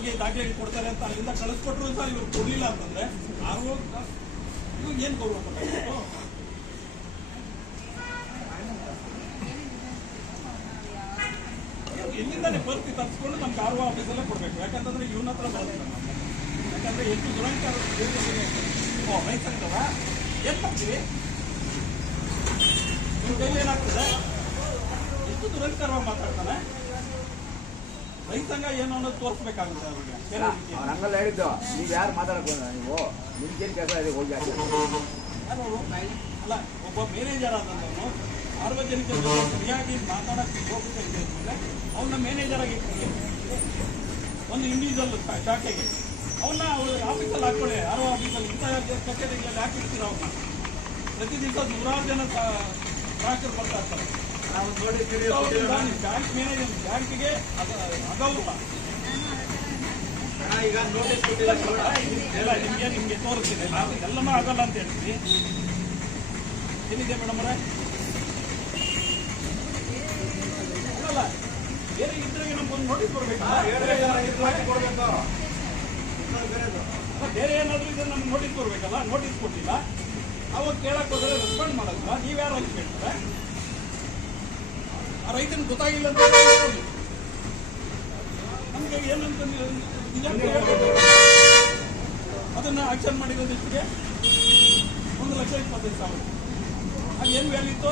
ಹೋಗಿ ದಾಖಲೆ ಕೊಡ್ತಾರೆ ಅಂತ ಅಲ್ಲಿಂದ ಕಳಿಸ್ಕೊಟ್ರು ಅಂತ ಇವ್ರು ಕೊಡ್ಲಿಲ್ಲ ಅಂತಂದ್ರೆ ಆರು ಓ ಇವಾಗ ಏನ್ ಗೌರವ ಎಲ್ಲಿಂದಾನೆ ಬರ್ತಿ ತಪ್ಪಿಸ್ಕೊಂಡು ನಮ್ಗೆ ಆರ್ ಆಫೀಸಲ್ಲೇ ಕೊಡ್ಬೇಕು. ಯಾಕಂತಂದ್ರೆ ಇವನ ಹತ್ರ ಯಾಕಂದ್ರೆ ಎಷ್ಟು ದುರಂಕಾರ ರೈತರಿದ್ದವ ಏನ್ ಮಾಡ್ತೀವಿ ನಿಮ್ ಕೈಲಿ ಏನಾಗ್ತದೆ? ಎಷ್ಟು ದುರಂಕಾರವಾಗಿ ಮಾತಾಡ್ತಾನೆ? ರೈತಾಂಗ ಏನು ಅನ್ನೋದು ತೋರಿಸ್ಬೇಕಾಗುತ್ತೆ ಅವ್ರಿಗೆ. ಅವ್ರು ಹಂಗಲ್ಲ ಹೇಳಿದ್ದು. ನೀವು ಯಾರು ಮಾತಾಡಕ್ ನೀವು? ನಿಮ್ಗೇನು ಕೆಲಸ ಇದೆ ಹೋಗಿ ಹಾಕಿ ಯಾರು? ಅವ್ರು? ಅಲ್ಲ ಒಬ್ಬ ಮ್ಯಾನೇಜರ್ ಆದಂತವನು ಸಾರ್ವಜನಿಕ ಜೊತೆ ಸರಿಯಾಗಿ ಮಾತಾಡಕ್ಕೆ ಹೋಗುತ್ತೆ ಅಂದ್ರೆ ಅವನ್ನ ಮ್ಯಾನೇಜರ್ ಆಗಿ ಇಟ್ಕೊಳ್ಳಿ. ಒಂದು ಇಂಡಿವಿಜುವಲ್ ಶಾಖೆಗೆ. ಅವನ್ನ ಅವ್ರ ಆಫೀಸಲ್ಲಿ ಹಾಕೊಳ್ಳಿ ಯಾರೋ ಆಫೀಸಲ್ಲಿ ಇಂಥ ಕಚೇರಿಗಳಲ್ಲಿ ಹಾಕಿರ್ತೀರ ಅವನ್ನ ಪ್ರತಿ ದಿವಸ ನೂರಾರು ಜನ ಸಾ- ಗ್ರಾಹಕರು ಬರ್ತಾ ಇರ್ತಾರೆ. ಬ್ಯಾಂಕ್ ಮ್ಯಾನೇಜರ್ ಬ್ಯಾಂಕಿಗೆ ಅಗೌರವ. ಈಗ ನೋಟಿಸ್ ಕೊಟ್ಟಿಲ್ಲ ಎಲ್ಲ ನಿಮಗೆ ನಿಮಗೆ ತೋರಿಸ್ತೀನಿ. ನಾನು ಎಲ್ಲಮ್ಮ ಆಗಲ್ಲ ಅಂತ ಹೇಳ್ತೀನಿ ಏನಿದೆ ಮೇಡಮ್ ಅವರೇ? ಅಲ್ಲ ಬೇರೆ ಇದ್ರೆ ನಮ್ಗೊಂದು ನೋಟಿಸ್ ಕೊಡ್ಬೇಕು. ಕೊಡ್ಬೇಕು. ಬೇರೆ ಏನಾದರೂ ಇದ್ರೆ ನಮ್ಗೆ ನೋಟಿಸ್ ಕೊಡ್ಬೇಕಲ್ಲ. ನೋಟಿಸ್ ಕೊಟ್ಟಿಲ್ಲ. ಅವಾಗ ಕೇಳಕ್ ಹೋದ್ರೆ ರೆಸ್ಪಾಂಡ್ ಮಾಡಲ್ಲ ನೀವ್ಯಾರು ಅಂತ ಕೇಳ್ತಾರೆ ಆ ರೈತನ ಗೊತ್ತಾಗಿಲ್ಲ ಅಂತ. ನಮ್ಗೆ ಏನಂತ. ಅದನ್ನ ಆಕ್ಷನ್ ಮಾಡಿರೋದು ಎಷ್ಟಿಗೆ ಒಂದು ಲಕ್ಷ ಇಪ್ಪತ್ತೈದು ಸಾವಿರ ಅದು ಏನು ವ್ಯಾಲ್ಯೂ ಇತ್ತು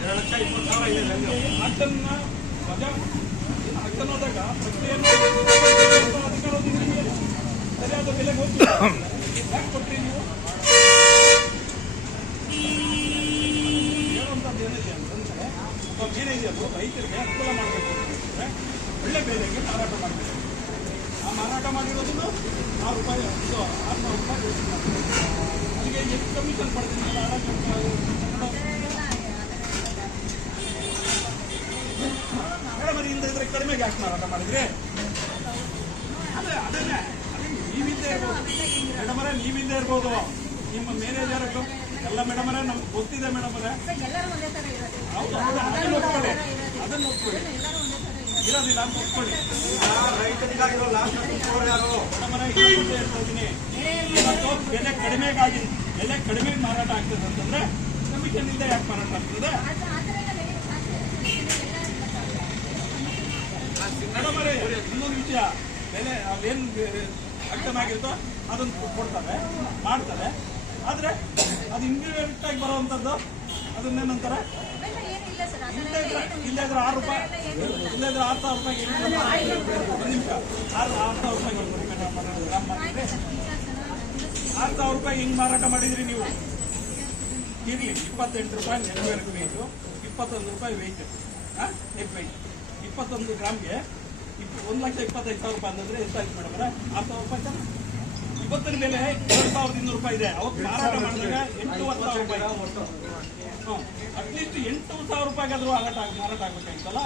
ಎರಡು ಲಕ್ಷ ಇಪ್ಪತ್ತು ಸಾವಿರ ಇದೆ. ಆಕ್ಷನ್ನ ವಜಾ ಆಕ್ಷನ್ ಹೋದಾಗ ಪ್ರಕ್ರಿಯೆಯನ್ನು ಅಧಿಕಾರ ಸರಿಯಾದ ಬೆಲೆಗೆ ಹೋಗ್ತಿಲ್ಲ ಯಾಕೆ ಕೊಟ್ರಿ ನೀವು ಹೇಳುವಂಥದ್ದು ಏನಿದೆ ಅಂತಂದ್ರೆ ಒಬ್ಬ ಮ್ಯಾನೇಜರು ರೈತರಿಗೆ ಅನುಕೂಲ ಮಾಡಬೇಕು ಅಂದರೆ ಒಳ್ಳೆ ಬೆಲೆಗೆ ಮಾರಾಟ ಮಾಡಬೇಕು. ಆ ಮಾರಾಟ ಮಾಡಿರೋದನ್ನು ಆರು ರೂಪಾಯಿ ಹತ್ತು ಆರುನೂರು ರೂಪಾಯಿ ವೇಸ್ಟ್ ಮಾಡಬೇಕು. ಅಲ್ಲಿಗೆ ಎಷ್ಟು ಕಮಿಷನ್ ಪಡೆದಿಲ್ಲ ಮೇಡಮ್ ಇಲ್ಲದೆ ಇದ್ರೆ ಕಡಿಮೆಗೆ ಯಾಕೆ ಮಾರಾಟ ಮಾಡಿದ್ರಿ ಅದೇ ಅದನ್ನೇ. ಅದೇ ನೀವಿದ್ದೇ ಇರ್ಬೋದು. ಮೇಡಮರೇ ನೀವಿಂದೇ ಇರ್ಬೋದು. ನಿಮ್ಮ ಮೇನೇಜರ್ ಎಲ್ಲ ಮೇಡಮರೇ ನಮ್ಗೆ ಗೊತ್ತಿದೆ ಮೇಡಮರೇ. ಹೌದು ಹೌದು ಅದನ್ನು ಒಪ್ಕೊಳ್ಳಿ ಅದನ್ನು ಒಪ್ಕೊಳ್ಳಿ ಎಲ್ಲರೂ ಒಂದೇ ತರ ಇರೋದು ಇರೋದಿಲ್ಲ ಲಾಸ್ಟ್ ಯಾರು ಬೆಲೆ ಕಡಿಮೆಗಾಗಿ ಬೆಲೆ ಕಡಿಮೆ ಮಾರಾಟ ಆಗ್ತದೆ ಅಂತಂದ್ರೆ ನಮಗೆ ಇಲ್ಲದೆ ಯಾಕೆ ಮಾರಾಟ ಆಗ್ತದೆ? ಮೇಡಮರೇ ಇನ್ನೊಂದು ವಿಷಯ. ಬೆಲೆ, ಅದೇನು ಅರ್ಥನಾಗಿರುತ್ತೋ ಅದನ್ನು ಕೊಡ್ತಾರೆ, ಮಾಡ್ತಾರೆ. ಆದರೆ ಅದು ಇಂಡಿವಿಜುವಲ್ ಆಗಿ ಬರುವಂತದ್ದು ಅದನ್ನೇನಂತಾರೆ ಆರು ರೂಪಾಯಿ ಆರು ಸಾವಿರ ರೂಪಾಯಿ ಆರು ಆರು ಸಾವಿರ ರೂಪಾಯಿ ಆರು ಸಾವಿರ ರೂಪಾಯಿ ಹಿಂಗೆ ಮಾರಾಟ ಮಾಡಿದ್ರಿ ನೀವು ಇರಲಿ ಇಪ್ಪತ್ತೆಂಟು ರೂಪಾಯಿ ನೆಟ್ವರ್ಕ್ ವೇಟು ಇಪ್ಪತ್ತೊಂದು ರೂಪಾಯಿ ವೆಯ್ಟ್ ಹಾಂ ನೆಟ್ ವೆಯ್ಟ್ ಇಪ್ಪತ್ತೊಂದು ಗ್ರಾಮ್ಗೆ ಇಪ್ಪ ಒಂದು ಲಕ್ಷ ಇಪ್ಪತ್ತೈದು ಸಾವಿರ ರೂಪಾಯಿ ಅಂತಂದ್ರೆ ಎಷ್ಟಾಯ್ತು ಮೇಡಮ್ ಆರು ಸಾವಿರ ರೂಪಾಯಿ? ಇವತ್ತಿನ ಬೆಲೆ ಏಳು ಸಾವಿರದ ಇನ್ನೂರು ರೂಪಾಯಿ ಇದೆ. ಅವತ್ತು ಮಾರಾಟ ಮಾಡಿದಾಗ ಎಂಟೂವರೆ ಸಾವಿರ ರೂಪಾಯಿ ಅಟ್ಲೀಸ್ಟ್ ಎಂಟು ಸಾವಿರ ರೂಪಾಯಿಗಾದ್ರೂ ಮಾರಾಟ ಆಗ, ಮಾರಾಟ ಆಗ್ಬೇಕಾಗಿತ್ತಲ್ಲ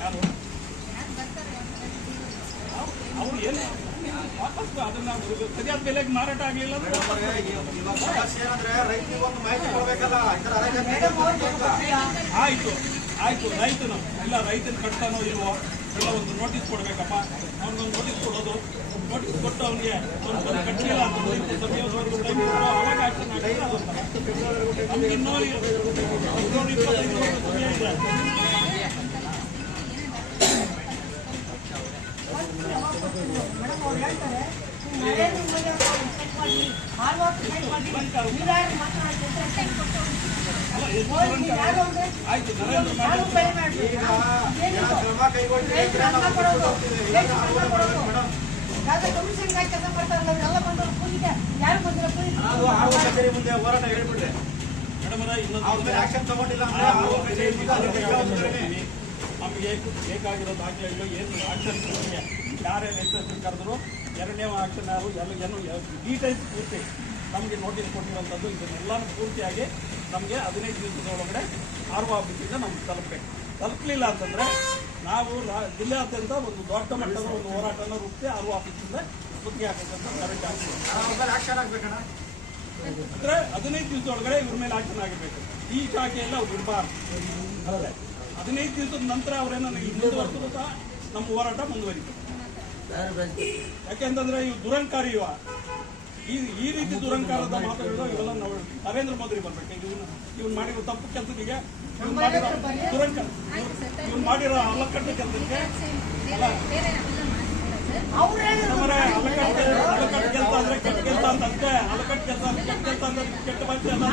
ಯಾರು ಅವ್ರು ಏನು ವಾಪಸ್ ಅದನ್ನ ಸರಿಯಾದ ಬೆಲೆಗೆ ಮಾರಾಟ ಆಗಲಿಲ್ಲ ಆಯಿತು ಆಯ್ತು ರೈತನು ಇಲ್ಲ ರೈತನ ಕಟ್ತಾನೋ ಇಲ್ವೋ ಎಲ್ಲ ಒಂದು ನೋಟಿಸ್ ಕೊಡ್ಬೇಕಪ್ಪ. ಅವ್ನಿಗೊಂದು ನೋಟಿಸ್ ಕೊಡೋದು. ನೋಟಿಸ್ ಕೊಟ್ಟು ಅವನಿಗೆ ಒಂದು ಕಟ್ಟಲಿಲ್ಲ ಅಂತ ರೈತ ಸಭೆಯವರೆಗೂ ಟೈಮ್ ಕೊಡೋ. ಅವಾಗ ಆಕ್ಷನ್ ಆಗ್ತದೆ. ಅದೊಂಥರ. ನಮ್ಗೆ ಇನ್ನೂ ಇನ್ನೂರ ಇಪ್ಪತ್ತೈದು ವರ್ಷ ಸಮಯ ಇದೆ ಮೋದಿ ಹೋರಾಟ ಜವಾಬ್ದಾರಿ ನಮಗೆ ಬೇಕಾಗಿರೋ ದಾಖಲೆಗಳು ಏನು ಆಕ್ಷನ್ ಯಾರೇ ರೈತರು ಕರೆದ್ರು ಎರಡನೇ ಆಕ್ಷನ್ ಯಾರು ಎಲ್ಲ ಏನು ಡೀಟೇಲ್ಸ್ ಪೂರ್ತಿ ನಮಗೆ ನೋಟಿಸ್ ಕೊಟ್ಟಿರುವಂಥದ್ದು ಇದನ್ನೆಲ್ಲ ಪೂರ್ತಿಯಾಗಿ ನಮಗೆ ಹದಿನೈದು ದಿವಸದ ಒಳಗಡೆ ಆರ್ ಆಫೀಸಿಂದ ನಮ್ಗೆ ತಲುಪಬೇಕು. ತಲುಪಲಿಲ್ಲ ಅಂತಂದರೆ ನಾವು ಜಿಲ್ಲೆಯಾದ್ಯಂತ ಒಂದು ದೊಡ್ಡ ಮಟ್ಟದ ಒಂದು ಹೋರಾಟನ ರೂಪಿಸಿ ಆರ್ ಆಫೀಸಿಂದ ಸುದ್ದಿ ಹಾಕಬೇಕಂತ ಕರೆಕ್ಟ್ ಆಗ್ತದೆ ಅಂದರೆ ಹದಿನೈದು ದಿವಸದೊಳಗಡೆ ಇವ್ರ ಮೇಲೆ ಆಕ್ಷನ್ ಆಗಬೇಕು. ಈ ಶಾಖೆಯಲ್ಲಿ ಅವ್ರು ಇರಬಾರ್ದು. ಹದಿನೈದು ದಿವಸದ ನಂತರ ಅವರೇನೋ ಮುಂದುವರೆದ್ರು ಸಹ ನಮ್ಮ ಹೋರಾಟ ಮುಂದುವರಿತು. ಯಾಕೆಂತಂದ್ರೆ ಇವು ದುರಂಕಾರಿ ಇವ. ಈ ಈ ರೀತಿ ದುರಂಕಾರದ ಮಾತುಗಳು ಇವೆಲ್ಲ ನಾವು ನರೇಂದ್ರ ಮೋದಿ ಬರ್ಬೇಕು. ಇವನು ಇವ್ನು ಮಾಡಿರೋ ತಪ್ಪು ಕೆಲಸಕ್ಕೆ ಇವ್ನು ಮಾಡಿರೋ ದುರಂಕಾರ ಇವ್ನು ಮಾಡಿರೋ ಅಲಕಟ್ಟು ಕೆಲಸಕ್ಕೆ ಅಲಕಟ್ಟು ಕೆಲಸ ಅಂದ್ರೆ ಕೆಟ್ಟ ಕೆಲಸ ಅಂತ ಅಷ್ಟೇ ಅಲಕಟ್ಟು ಕೆಲಸ ಕೆಟ್ಟ ಕೆಲಸ ಅಂದ್ರೆ ಕೆಟ್ಟ ಭಾಷೆ ಅಲ್ಲ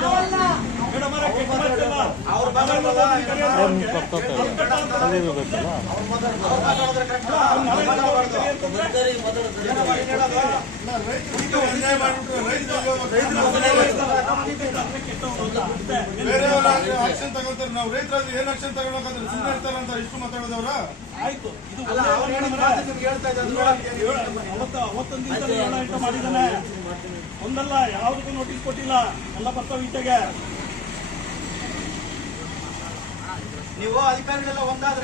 ಆಕ್ಷನ್ ತಗೊಳ್ತಾರೆ ನಾವು ಆಕ್ಷನ್ ಸುಮ್ಮನೆ ಇಷ್ಟು ಆಯ್ತು ಇದು ಅವತ್ತೊಂದು ಮಾಡಿದ್ದಾನೆ. ಒಂದಲ್ಲ, ಯಾವ್ದಕ್ಕೂ ನೋಟಿಸ್ ಕೊಟ್ಟಿಲ್ಲ. ಎಲ್ಲ ಬರ್ತಾವ ಈಚೆಗೆ. ನೀವು ಅಧಿಕಾರಿಗಳೆಲ್ಲ ಒಂದಾದ್ರೆ